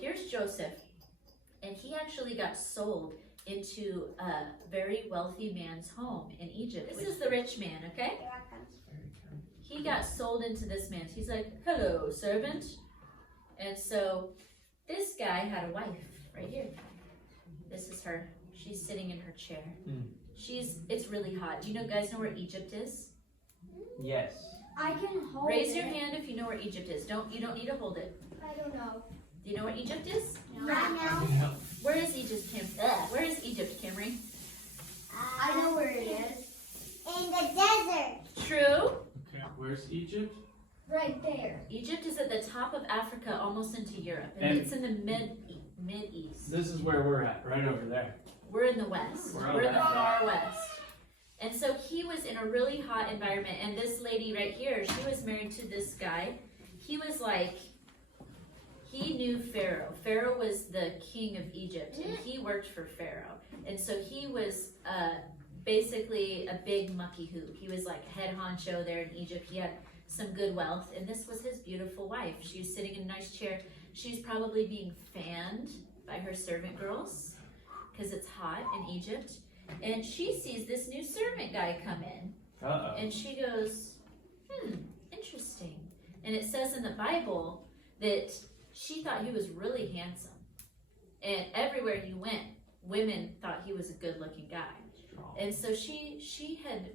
here's Joseph, and he actually got sold into a very wealthy man's home in Egypt. This is the rich man, okay? He got sold into this man's. He's like, hello, servant. And so this guy had a wife right here. This is her. She's sitting in her chair. It's really hot. Do you guys know where Egypt is? Yes. I can hold Raise your hand if you know where Egypt is. You don't need to hold it. I don't know. Do you know where Egypt is? No. I know. Where is Egypt, Kim? Where is Egypt, Camry? I know where it is. In the desert. True. Okay, where's Egypt? Right there. Egypt is at the top of Africa, almost into Europe, and it's in the mid-east. This is where we're at, right over there. We're in the west. We're in the far west. And so he was in a really hot environment, and this lady right here, she was married to this guy. He was like, he knew Pharaoh. Pharaoh was the king of Egypt, and he worked for Pharaoh. And so he was basically a big mucky hoop. He was like head honcho there in Egypt. He had some good wealth, and this was his beautiful wife. She was sitting in a nice chair. She's probably being fanned by her servant girls because it's hot in Egypt. And she sees this new servant guy come in. Uh-oh. And she goes, interesting. And it says in the Bible that she thought he was really handsome. And everywhere he went, women thought he was a good-looking guy. And so she had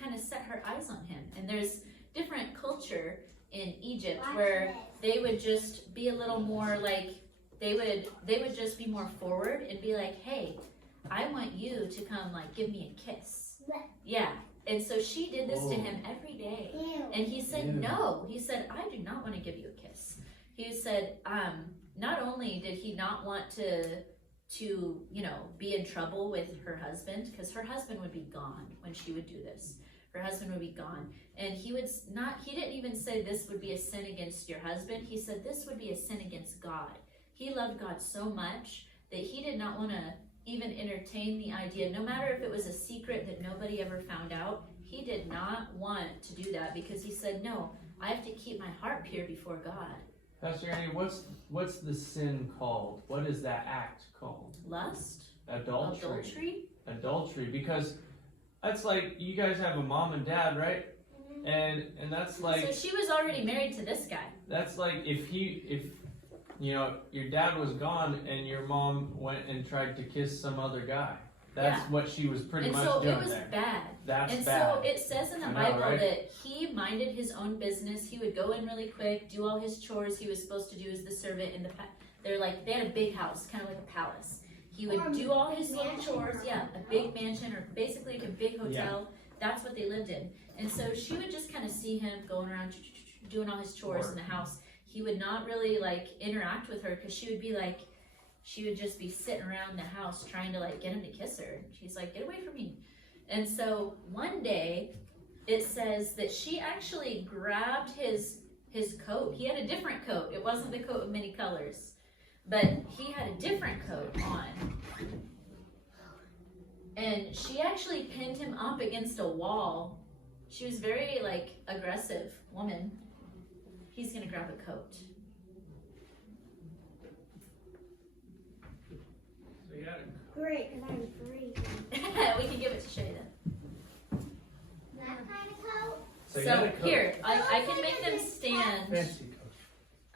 kind of set her eyes on him. And there's different culture in Egypt where they would just be a little more like, they would just be more forward and be like, hey, I want you to come like give me a kiss. Yeah. And so she did this to him every day. And he said, no. He said, I do not want to give you a kiss. He said, not only did he not want to be in trouble with her husband, because her husband would be gone when she would do this. Her husband would be gone. And he didn't even say this would be a sin against your husband. He said this would be a sin against God. He loved God so much that he did not want to even entertain the idea, no matter if it was a secret that nobody ever found out. He did not want to do that because he said, no, I have to keep my heart pure before God. Pastor Annie, what's the sin called? What is that act called? Lust? Adultery. Adultery, because that's like, you guys have a mom and dad, right? And that's like... So she was already married to this guy. That's like if your dad was gone and your mom went and tried to kiss some other guy. That's what she was pretty much doing there. And so it was bad. That's bad. bad. So it says in the Bible that he minded his own business. He would go in really quick, do all his chores he was supposed to do as the servant. They had a big house, kind of like a palace. He would do all his little chores. Yeah, a big mansion or basically like a big hotel. Yeah. That's what they lived in. And so she would just kind of see him going around doing all his chores in the house. He would not really like interact with her because she would just be sitting around the house trying to like get him to kiss her. She's like, get away from me. And so one day it says that she actually grabbed his coat. He had a different coat. It wasn't the coat of many colors, but he had a different coat on. And she actually pinned him up against a wall. She was very like aggressive woman. He's gonna grab a coat. So you got it. Great, because I'm free. We can give it to Shay then. That kind of coat? So here, I can make them stand. Fancy coat.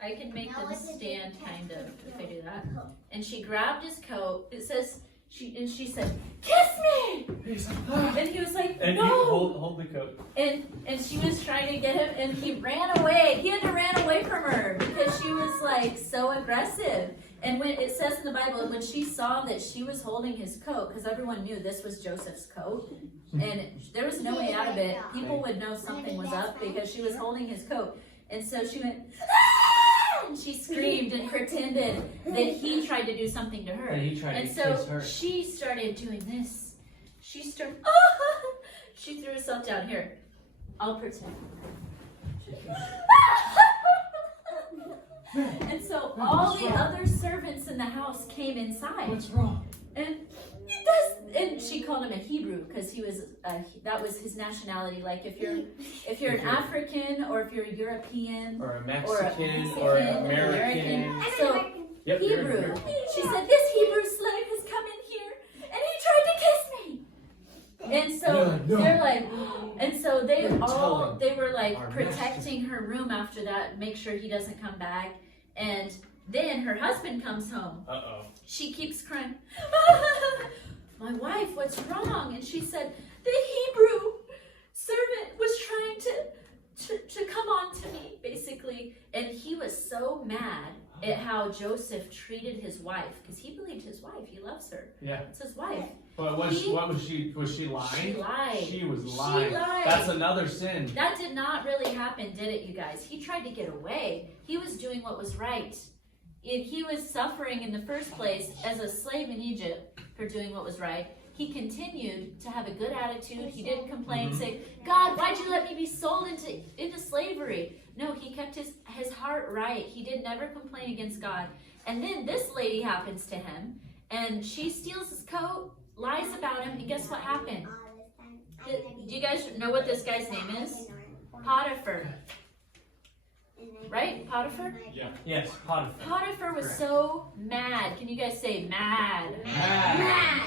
I can make them stand kind of if I do that. And she grabbed his coat. It says she said, "Kiss me!" And he was like, And "No!" you hold the coat. And she was trying to get him, and he ran away. He had to run away from her because she was like so aggressive. And when it says in the Bible, when she saw that she was holding his coat, because everyone knew this was Joseph's coat, and there was no way out of it. People would know something was up because she was holding his coat. And so she went, "Ah!" And she screamed and pretended that he tried to do something to her. And he tried to and kiss so her. she started doing this. She threw herself down here. I'll pretend. And so all the other servants in the house came inside. What's wrong? And she called him a Hebrew because he was that was his nationality. Like if you're an African or if you're a European or a Mexican or an American. So Yep, you're Hebrew. here. She said, this Hebrew slave has come in here and he tried to kiss me. And so they're like, and so they were like protecting her room after that, make sure he doesn't come back. And then her husband comes home. Uh-oh. She keeps crying, my wife, what's wrong? And she said, the Hebrew servant was trying to come on to me, basically. And he was so mad at how Joseph treated his wife, because he believed his wife, he loves her. Yeah. It's his wife. But what was she lying? She lied. She was lying. She lied. That's another sin. That did not really happen, did it, you guys? He tried to get away. He was doing what was right. He was suffering in the first place as a slave in Egypt for doing what was right. He continued to have a good attitude. He didn't complain, say, God, why'd you let me be sold into slavery? No, he kept his heart right. He did never complain against God. And then this lady happens to him, and she steals his coat, lies about him, and guess what happened? Do you guys know what this guy's name is? Potiphar. Right? Potiphar? Yeah. Yes, Potiphar. Potiphar was Correct. so mad. Can you guys say mad? Mad.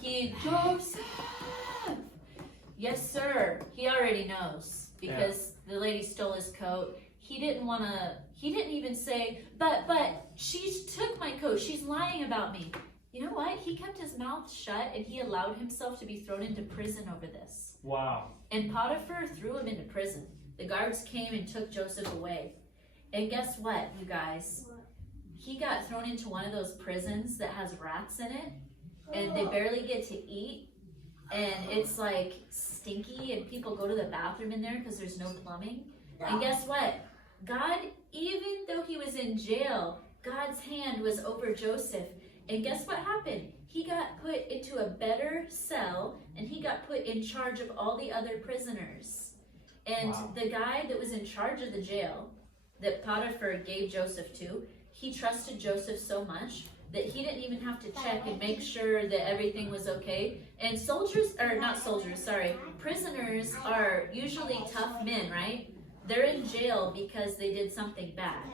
He, Joseph. Yes, sir. He already knows because the lady stole his coat. He didn't even say, but she took my coat. She's lying about me. You know what? He kept his mouth shut and he allowed himself to be thrown into prison over this. Wow. And Potiphar threw him into prison. The guards came and took Joseph away. And guess what, you guys? He got thrown into one of those prisons that has rats in it. And they barely get to eat. And it's like stinky and people go to the bathroom in there because there's no plumbing. And guess what? God, even though he was in jail, God's hand was over Joseph. And guess what happened? He got put into a better cell and he got put in charge of all the other prisoners. And the guy that was in charge of the jail that Potiphar gave Joseph to, he trusted Joseph so much that he didn't even have to check and make sure that everything was okay. And prisoners are usually tough men, right? They're in jail because they did something bad.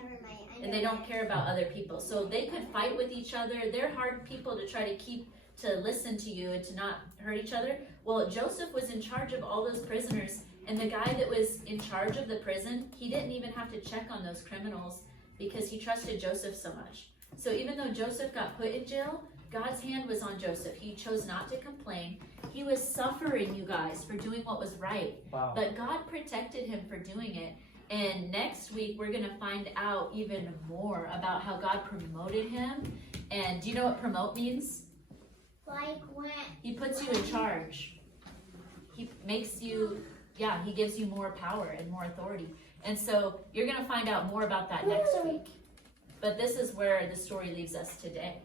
And they don't care about other people. So they could fight with each other. They're hard people to try to listen to you and to not hurt each other. Well, Joseph was in charge of all those prisoners. And the guy that was in charge of the prison, he didn't even have to check on those criminals because he trusted Joseph so much. So even though Joseph got put in jail, God's hand was on Joseph. He chose not to complain. He was suffering, you guys, for doing what was right. Wow. But God protected him for doing it. And next week, we're going to find out even more about how God promoted him. And do you know what promote means? Like when? He puts you in charge. He makes you, he gives you more power and more authority. And so you're going to find out more about that next week. But this is where the story leaves us today.